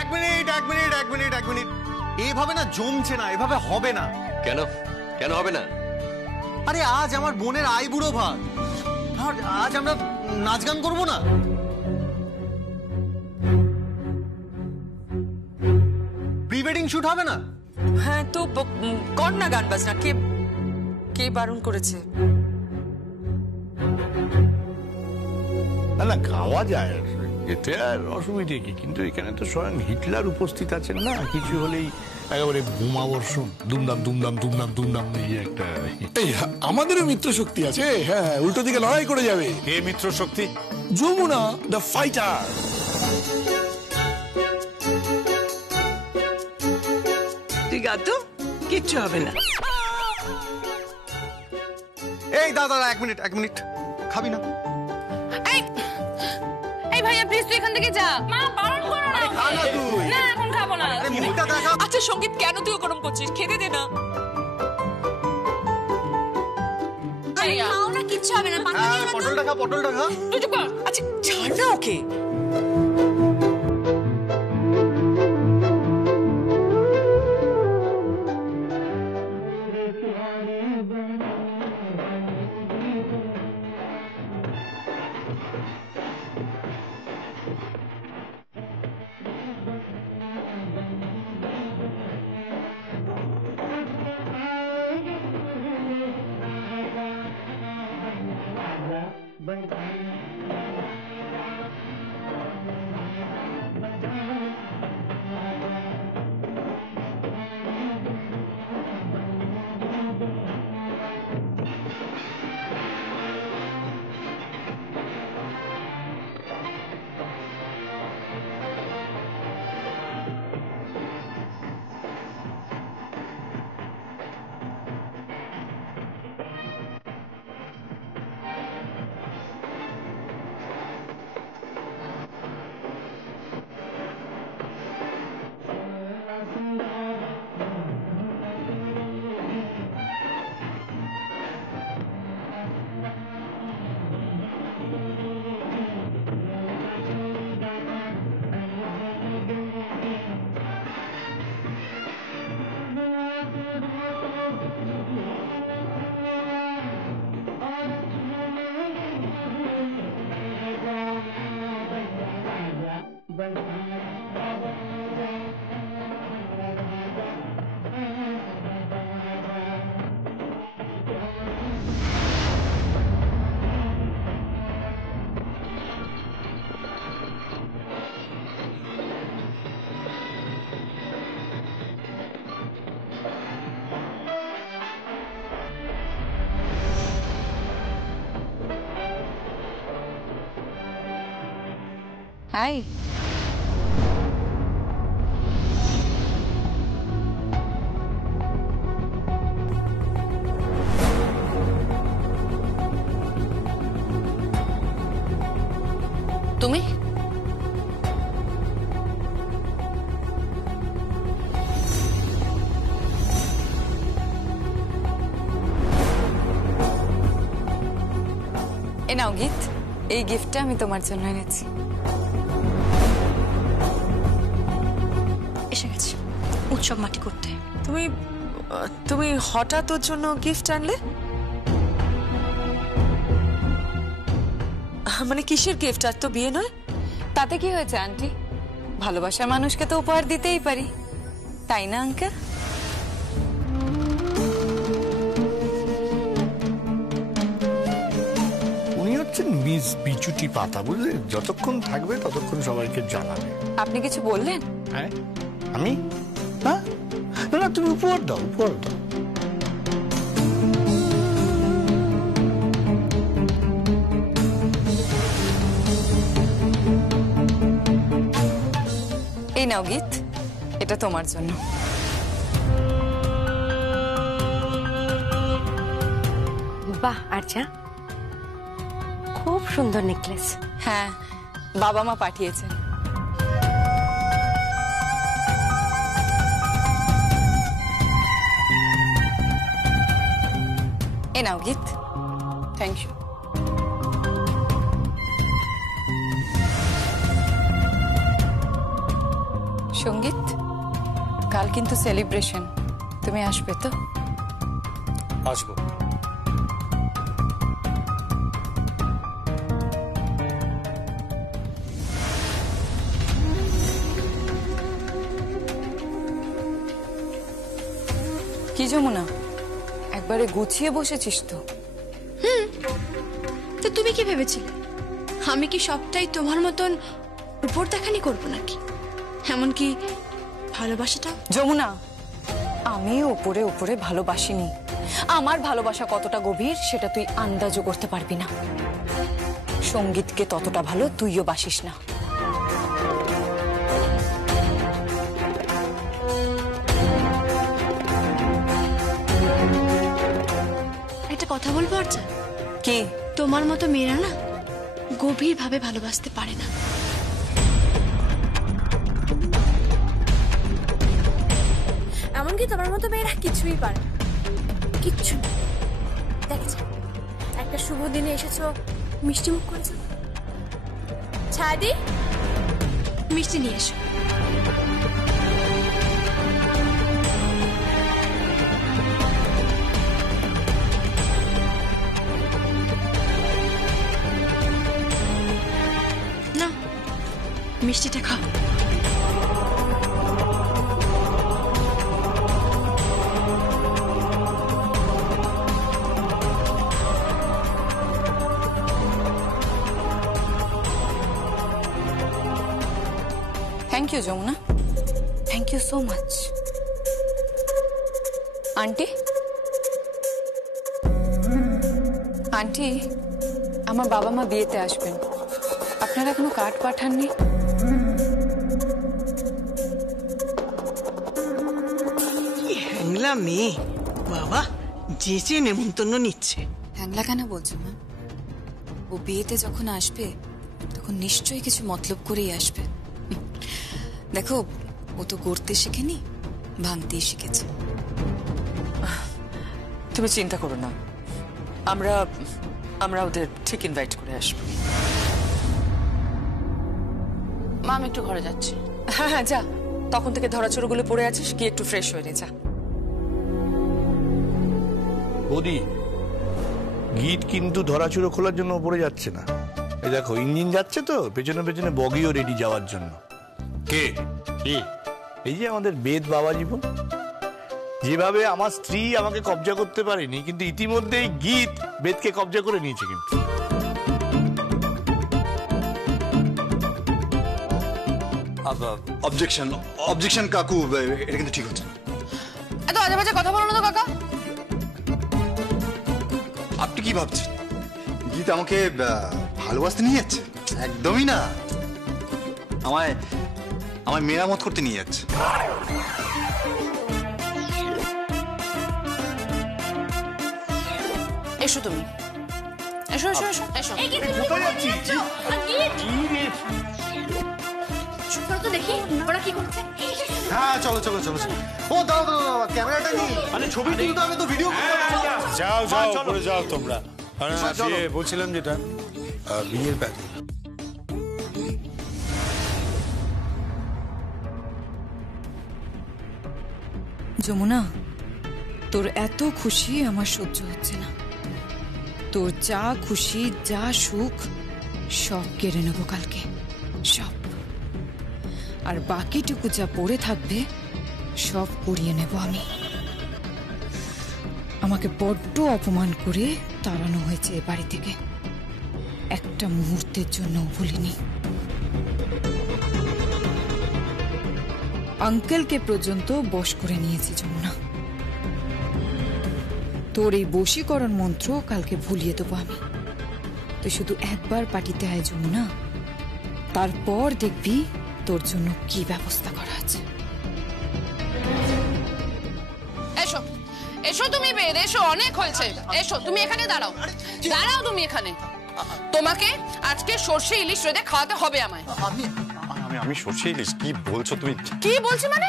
এক মিনিট এক মিনিট এক মিনিট এক মিনিট, এইভাবে না জমছে না, এভাবে হবে না। কেন কেন হবে না? আরে আজ আমার বোনের আইবুড়ো ভাত, আজ আমরা নাচ গান করবো না? প্রি ওয়েডিং শুট হবে না? হ্যাঁ তো কর না গান বাজনা, কে কে বারণ করেছে? না না, গাওয়া যায়, এতে আর অসুবিধে কি? কিন্তু এখানে তো স্বয়ং হিটলার উপস্থিত আছেন না, কিছু হলেই একেবারে বোমা বর্ষণ, দুমদাম দুমদাম দুমদাম দুমদাম, এই একটা। এই আমাদেরও মিত্র শক্তি আছে, হ্যাঁ, উল্টো দিকে লড়াই করে যাবে। কে মিত্র শক্তি? Jamuna the fighter. তুই গা তো, কিচ্ছু হবে না। এই দাদা এক মিনিট এক মিনিট, খাবি না? এই ভাইয়া প্লিজ তুই এখান থেকে যা। মা বারণ করো না। খা না তুই। না এখন খাবো না। আরে মুখটা দেখা। আচ্ছা সঙ্গীত, কেন তুই গরম করছিস? খেতে দে না। আরে খাও না, কিচ্ছু হবে না। পানি দিও না তো। পটলটা খা, পটলটা খা। তুই চুপ কর। আচ্ছা ছাড় না ওকে। হাই তুমি? এ নাও গীত, এই গিফটটা আমি তোমার জন্য এনেছি। এসে গেছে উৎসব মাটি করতে। তুমি তুমি হঠাৎ ওর জন্য গিফট আনলে? মানে কিসের গিফট? আর তো বিয়ে নয়। তাতে কি হয়েছে আন্টি? ভালোবাসার মানুষকে তো উপহার দিতেই পারি, তাই না আঙ্কেল? উনি হচ্ছেন মিস বিচুটি পাতা, বুঝলে? যতক্ষণ থাকবে ততক্ষণ সবাইকে জানাবে। আপনি কিছু বললেন? হ্যাঁ, আমি না না না, তুমি উপহার দাও, উপহার দাও। এই নাও গীত, এটা তোমার জন্য। বাহ আচ্ছা, খুব সুন্দর নেকলেস। হ্যাঁ, বাবা মা পাঠিয়েছেন। এ নাও গীত। Thank you. সঙ্গীত, কাল কিন্তু সেলিব্রেশন, তুমি আসবে তো? আসবো। কি যমুনা, একবারে গুছিয়ে বসেছিস তো? তো তুমি কি ভেবেছিলে আমি কি সবটাই তোমার মতন উপর দেখানি করবো নাকি? এমনকি ভালোবাসাটা? যমুনা, আমি উপরে উপরে ভালোবাসিনি। আমার ভালোবাসা কতটা গভীর সেটা তুই আন্দাজও করতে পারবি না। সঙ্গীতকে ততটা ভালো তুইও বাসিস না। একটা কথা বলবো অর্চা, কি? তোমার মতো মেয়েরা না গভীর ভাবে ভালোবাসতে পারে না। এমনকি তোমার মতো মেয়েরা কিছুই পারে না, কিচ্ছু না। দেখেছো, একটা শুভ দিনে এসেছো, মিষ্টি মুখ করেছো। ছাদি, মিষ্টি নিয়ে এসো। না, মিষ্টিটা খাও। Thank you Jamuna, thank you so much. Aunty, aunty, আমার বাবা মা বিয়েতে আসবেন, আপনারা কোনো কার্ড পাঠাননি? হ্যাংলা মেয়ে, বাবা যেচে নেমন্তন্ন নিচ্ছে। হ্যাংলা কেন বলছো মা? ও বিয়েতে যখন আসবে তখন নিশ্চয়ই কিছু মতলব করেই আসবে। দেখো, ও তো গড়তে শেখেনি, ভাঙতেই শিখেছে। তুমি চিন্তা করো না, আমরা আমরা ওদের ঠিক ইনভাইট করে আসবো। মা, আমি একটু ঘরে যাচ্ছি। হ্যাঁ হ্যাঁ, যা, তখন থেকে ধরাচড়গুলো পড়ে আছিস, গিয়ে একটু ফ্রেশ হয়ে নে, যা। বৌদি, গীত কিন্তু ধরাচুরো খোলার জন্য পড়ে যাচ্ছে না। এই দেখো, ইঞ্জিন যাচ্ছে তো, পেছনে পেছনে বগিও রেডি যাওয়ার জন্য। কে? এই যে আমাদের বেদ বাবা জীবন। যেভাবে আমার স্ত্রী আমাকে কবজা করতে পারেনি, কিন্তু ইতিমধ্যেই গীত বেদকে কবজা করে নিয়েছে। কিন্তু অবজেকশন, অবজেকশন কাকু, এটা কিন্তু ঠিক হচ্ছে না। এত আজে বাজে কথা বলো না তো কাকা। আপনি কি ভাবছেন গীত আমাকে ভালোবাসতে নিয়ে যাচ্ছে? একদমই না, আমায় মেরামত করতে নিয়ে যাচ্ছে। এসো তুমি, এসো এসো এসো এসো। তো দেখি ওরা কি করছে। হ্যাঁ, চলো চলো চলো চলো। ও দাও দাও দাও, ক্যামেরাটা নিয়ে মানে ছবি তুলতে হবে তো, ভিডিও যাও যাও, করে যাও তোমরা। বলছিলাম যেটা বিয়ের ব্যাপারে, যমুনা, তোর এত খুশি আমার সহ্য হচ্ছে না। তোর যা খুশি, যা সুখ, সব কেড়ে নেবো কালকে, সব। আর বাকিটুকু যা পড়ে থাকবে সব করিয়ে নেব আমি। আমাকে বড্ড অপমান করে তাড়ানো হয়েছে এ বাড়ি থেকে, একটা মুহূর্তের জন্য ভুলিনি। আঙ্কেলকে পর্যন্ত বশ করে নিয়েছি যমুনা। তোর এই বশীকরণ মন্ত্র কালকে ভুলিয়ে দেবো আমি। তুই শুধু একবার পার্টিতে আয় যমুনা, তারপর দেখবি তোর জন্য কি ব্যবস্থা করা আছে। এসো এসো, তুমি বের এসো, অনেক হয়েছে। এসো, তুমি এখানে দাঁড়াও, দাঁড়াও তুমি এখানে। তোমাকে আজকে সর্ষে ইলিশ রেঁধে খাওয়াতে হবে আমায়। আমি সর্ষে ইলিশ? কি বলছো তুমি? কি বলছি মানে,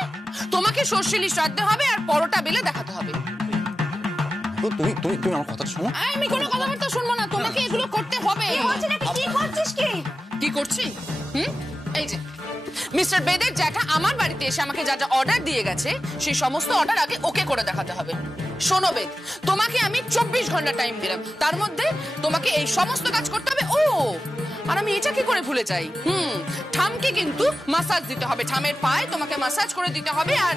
তোমাকে সর্ষে ইলিশ রাঁধতে হবে আর পরোটা বেলে দেখাতে হবে। তুমি তুমি তুমি আমার কথা শোনো। আমি কোনো কথাবার্তা শুনবো না, তোমাকে এগুলো করতে হবে। কি করছিস কি? কি করছি? এই যে মিস্টার বেদের জ্যাঠা আমার বাড়িতে এসে আমাকে যা যা অর্ডার দিয়ে গেছে সেই সমস্ত অর্ডার আগে ওকে করে দেখাতে হবে। শোনো বেদ, তোমাকে আমি 24 ঘন্টা টাইম দিলাম, তার মধ্যে তোমাকে এই সমস্ত কাজ করতে হবে। ও আর আমি এটা কি করে ভুলে যাই, ঠামকে কিন্তু মাসাজ দিতে হবে, ঠামের পায়ে তোমাকে মাসাজ করে দিতে হবে। আর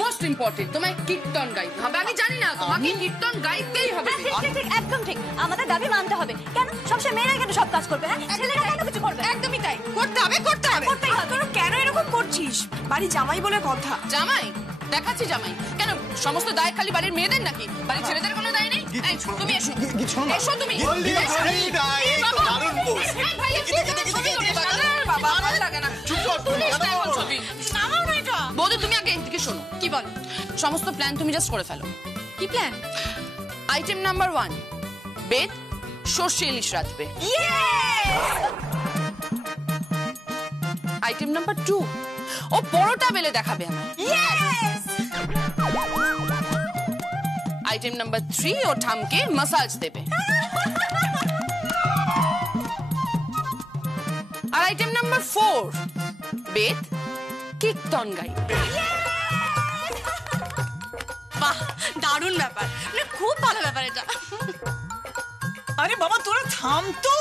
মোস্ট ইম্পর্টেন্ট, তোমায় কীর্তন গাইতে হবে। আমি জানি না, তোমাকে কীর্তন গাইতেই হবে। ঠিক, একদম ঠিক, আমাদের দাবি মানতে হবে। কেন সবসময় মেয়েরা কেন সব কাজ করবে? ছেলেরা কেন কিছু করবে? একদমই তাই, করতে হবে। তোরা কেন এরকম করছিস? বাড়ি জামাই বলে কথা। জামাই দেখাচ্ছি জামাই কেন? সমস্ত দায় খালি বাড়ির মেয়েদের নাকি? বাড়ির ছেলেদের কোনো দায় নেই? তুমি এসো, এসো তুমি। বৌদি তুমি আগে এদিকে শোনো। কি বল? সমস্ত প্ল্যান তুমি জাস্ট করে ফেলো। কি প্ল্যান? আইটেম নাম্বার 1, বেদ সর্ষে ইলিশ রাঁধবে। আইটেম নাম্বার 2, ও পরোটা বেলে দেখাবে আমার। আইটেম নাম্বার 3, ও ঠামকে মাসাজ দেবে। আর আইটেম নাম্বার 4, বেদ কীর্তন গাইবে। বাহ, দারুণ ব্যাপার, খুব ভালো ব্যাপার এটা। আরে বাবা তোরা থাম তো।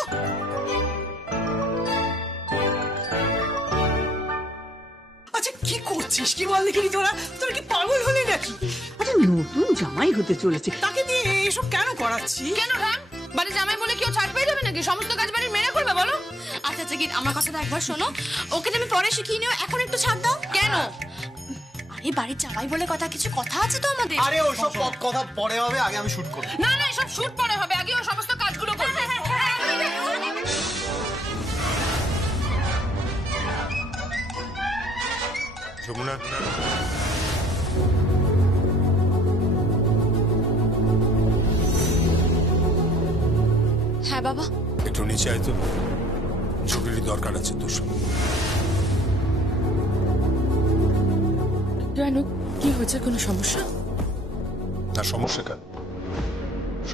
আচ্ছা কি করছিস কি বল দেখি তোরা? তোরা কি পাগল হলি নাকি? আরে নতুন জামাই হতে চলেছে, তাকে দিয়ে এসব কেন করাচ্ছি? কেন রাম? বাড়ি জামাই বলে কেউ ছাড় পেয়ে যাবে নাকি? সমস্ত কাজ বাড়ির মেয়েরা করবে বলো? আচ্ছা আচ্ছা, আমার কথাটা একবার শোনো। ওকে তুমি পরে শিখিয়ে নিও, এখন একটু ছাড় দাও। কেন? আরে বাড়ির জামাই বলে কিছু কথা আছে তো আমাদের। আরে ওসব কথা পরে হবে, আগে আমি শুট করব। না না, এসব শুট পরে হবে, আগে ও সমস্ত কাজগুলো করবে। যমুনা, হ্যাঁ বাবা। একটু নিচে আয় তো, জরুরি দরকার আছে তোর সঙ্গে। কেন, কি হয়েছে? কোনো সমস্যা? না, সমস্যা কেন?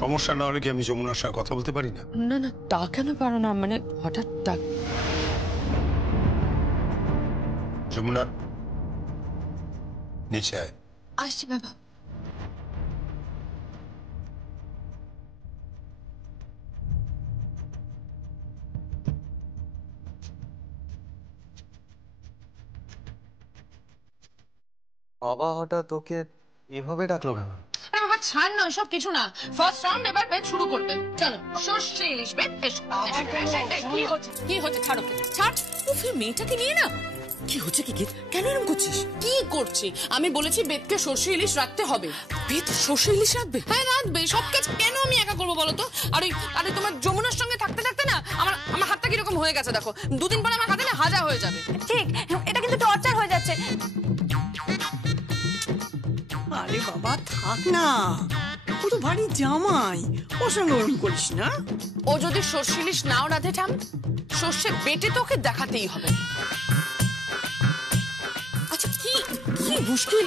সমস্যা না হলে কি আমি যমুনার সঙ্গে কথা বলতে পারি না? না না, তা কেন পারো না, মানে হঠাৎ ডাক। যমুনা নিচে আয়। আসছি বাবা। বাবা হঠাৎ তোকে এভাবে ডাকলো কেন? আরে বাবা ছাড় না, সব কিছু না। ফার্স্ট রাউন্ড এবার বেদ শুরু করবে। চলো, সর্ষে ইলিশ বেদ এসো। কি হচ্ছে? ছাড়ো, ছাড়। ও ফির মেয়েটাকে নিয়ে না। কি হচ্ছে কি? কেন এরকম করছিস? কি করছি? আমি বলেছি বেদকে সর্ষে ইলিশ রাখতে হবে। বেদ সর্ষে ইলিশ রাখবে? হ্যাঁ রাখবে। সব কাজ কেন আমি একা করবো বলো তো? আরে তোমার যমুনার সঙ্গে থাকতে থাকতে না আমার হাতটা কিরকম হয়ে গেছে দেখো। 2 দিন পরে আমার হাতে না হাজা হয়ে যাবে। ঠিক, এটা কিন্তু টর্চার হয়ে যাচ্ছে। আরে বাবা থাক না, ও তো ভারী জামাই, ওর সঙ্গে ওরকম করিস না। ও যদি সর্ষে ইলিশ নাও রাধে ঠাম, সর্ষে বেটে তোকে দেখাতেই হবে। আচ্ছা কি কি মুশকিল?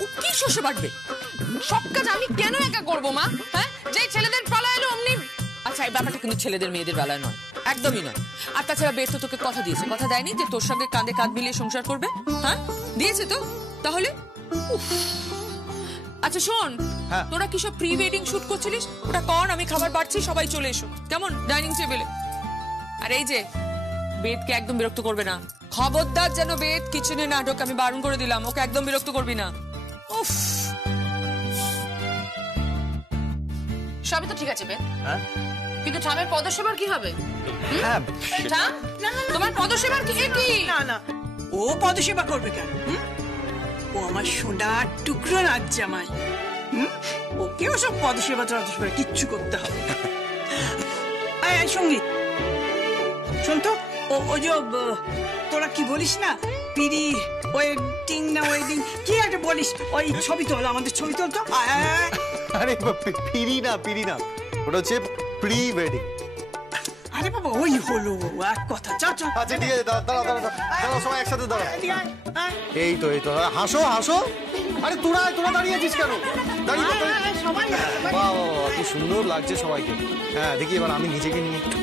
ও কি সর্ষে বাটবে? সব কাজ আমি কেন একা করবো মা? হ্যাঁ, যে ছেলেদের পালা এলো অমনি। আচ্ছা, এই ব্যাপারটা কিন্তু ছেলেদের মেয়েদের বেলায় নয়, একদমই নয়। আর তাছাড়া বেদ তো তোকে কথা দিয়েছে, কথা দেয়নি যে তোর সঙ্গে কাঁধে কাঁধ মিলিয়ে সংসার করবে? হ্যাঁ দিয়েছে তো, তাহলে আচ্ছা শোন, তোরা কি সব প্রি ওয়েডিং শুট করছিলিস? ওটা কর, আমি খাবার বাড়ছি, সবাই চলে এসো কেমন ডাইনিং টেবিলে। আর এই যে বেদকে একদম বিরক্ত করবে না, খবরদার যেন বেদ কিচেনে না ঢোকে, আমি বারণ করে দিলাম, ওকে একদম বিরক্ত করবি না। উফ, সবই তো ঠিক আছে বেদ, কিন্তু ঠামের পদসেবার কি হবে? ঠাম, তোমার পদসেবার কি? না না, ও পদসেবা করবে কেন? ও আমার সোনার টুকরো রাজ জামাই। ওকে ওসব পদসেবা টদসেবা কিচ্ছু করতে হবে না। আয় সঙ্গীত শোন তো, ও যে তোরা কি বলিস না, পিড়ি ওয়েডিং না ওয়েডিং কি একটা বলিস, ওই ছবি তোল, আমাদের ছবি তোল তো। আরে পিড়ি না, ওটা হচ্ছে প্রি ওয়েডিং। আরে বাবা ওই হলো এক কথা। চল চল। আচ্ছা ঠিক আছে, দাঁড়াও সবাই একসাথে দাঁড়াও। এই তো হাসো। আরে তোরা দাঁড়িয়ে আছিস কেন? দাঁড়িয়ে বাহ, কি সুন্দর লাগছে সবাইকে। হ্যাঁ দেখি এবার আমি নিজেকে নিয়ে একটু।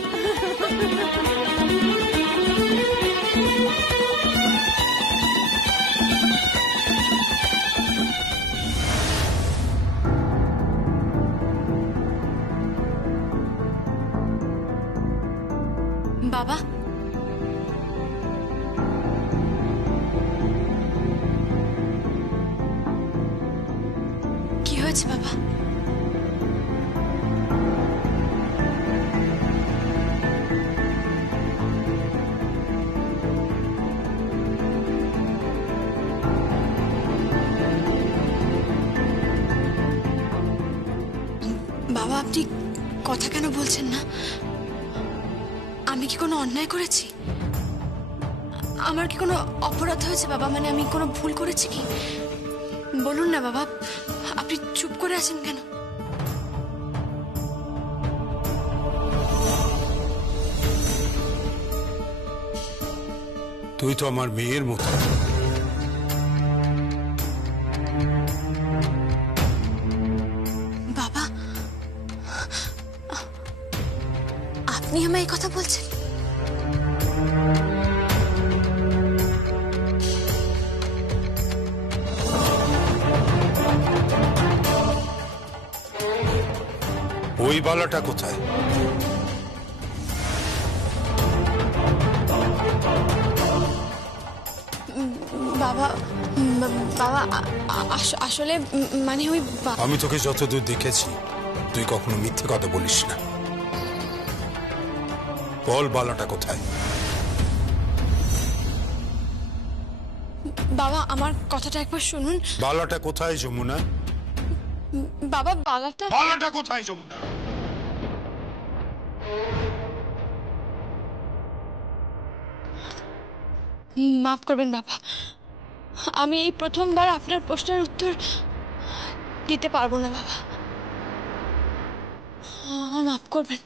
আছে বাবা। বাবা আপনি কথা কেন বলছেন না? আমি কি কোনো অন্যায় করেছি? আমার কি কোনো অপরাধ হয়েছে বাবা? মানে আমি কোনো ভুল করেছি কি? বলুন না বাবা, আপনি চুপ করে আছেন কেন? তুই তো আমার মেয়ের মতো। বাবা, আপনি আমায় এই কথা বলছেন? ওই বালাটা কোথায়? বাবা, বাবা আসলে মানে ওই আমি তোকে যতদূর দেখেছি তুই কখনো মিথ্যে কথা বলিস না। বল বালাটা কোথায়? বাবা আমার কথাটা একবার শুনুন। বালাটা কোথায় যমুনা? বাবা বালাটা কোথায় যমুনা? মাফ করবেন বাবা, আমি এই প্রথমবার আপনার প্রশ্নের উত্তর দিতে পারবো না বাবা, মাফ করবেন।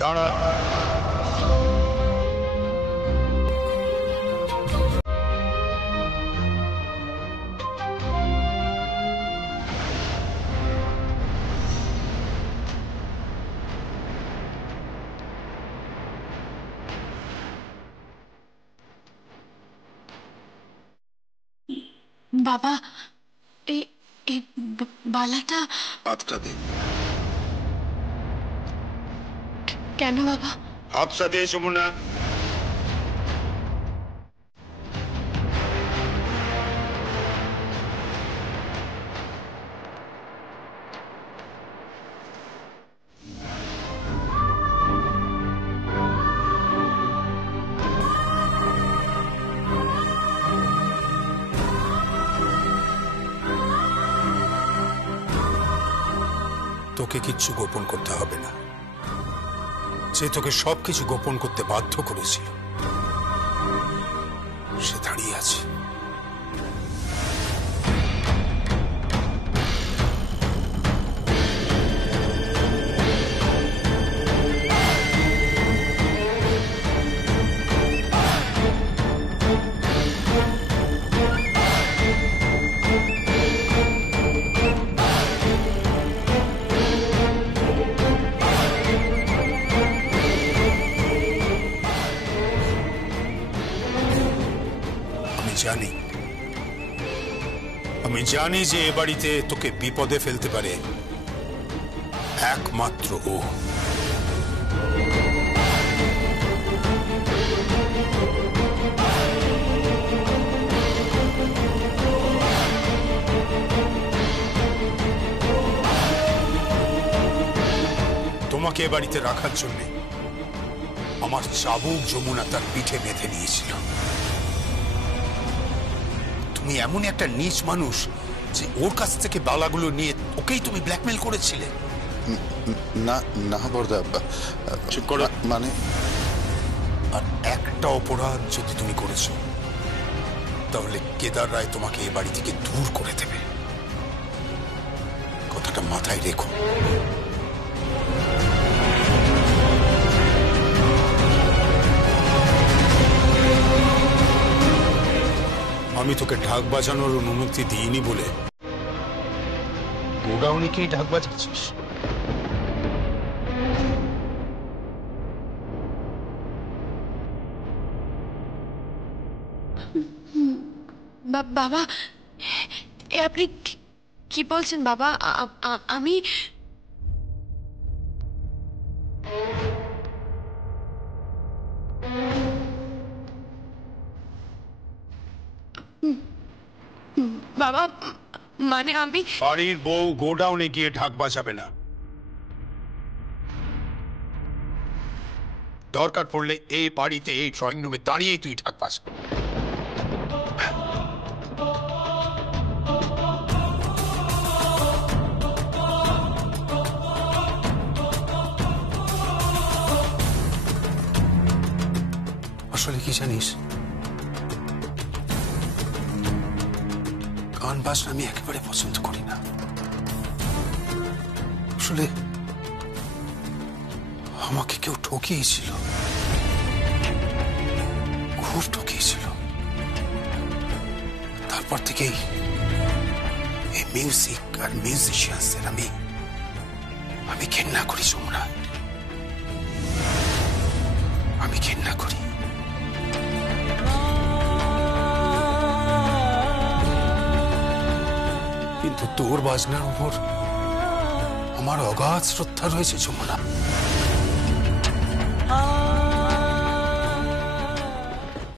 দাঁড়া। বাবা এই এই বালাটা হাতটা দে। কেন বাবা? হাতটা দে যমুনা। তোকে কিচ্ছু গোপন করতে হবে না। সে তোকে সবকিছু গোপন করতে বাধ্য করেছিল, সে দাঁড়িয়ে আছে। আমি জানি যে এ বাড়িতে তোকে বিপদে ফেলতে পারে একমাত্র ও। তোমাকে এ বাড়িতে রাখার জন্য আমার চাবুক যমুনা তার পিঠে বেঁধে নিয়েছিল। তুমি এমন একটা নীচ মানুষ যে ওর কাছ থেকে বালাগুলো নিয়ে ওকেই তুমি ব্ল্যাকমেল করেছিলে। না না বড়দা, চুপ করো। মানে আর একটা অপরাধ যদি তুমি করেছো তাহলে কেদার রায় তোমাকে এ বাড়ি থেকে দূর করে দেবে, কথাটা মাথায় রেখো। আমি তোকে ঢাক বাজানোর অনুমতি দিইনি বলে গোডাউনিকেই ঢাক বাজাচ্ছিস। বাবা এ আপনি কি বলছেন বাবা? আমি বাবা মানে আমি বাড়ির বউ গোডাউনে গিয়ে ঢাক বাজাবে না। দরকার পড়লে এই বাড়িতে এই ড্রয়িং রুমে দাঁড়িয়েই তুই ঢাক বাজাবি। আসলে কি জানিস, গান বাজনা আমি একেবারে পছন্দ করি না। আসলে আমাকে কেউ ঠকিয়েছিল, খুব ঠকিয়েছিল। তারপর থেকেই এই মিউজিক আর মিউজিশিয়ানসের আমি ঘেন্না করি যমুনা, আমি ঘেন্না করি। কিন্তু তোর বাজনার উপর আমার অগাধ শ্রদ্ধা রয়েছে যমুনা।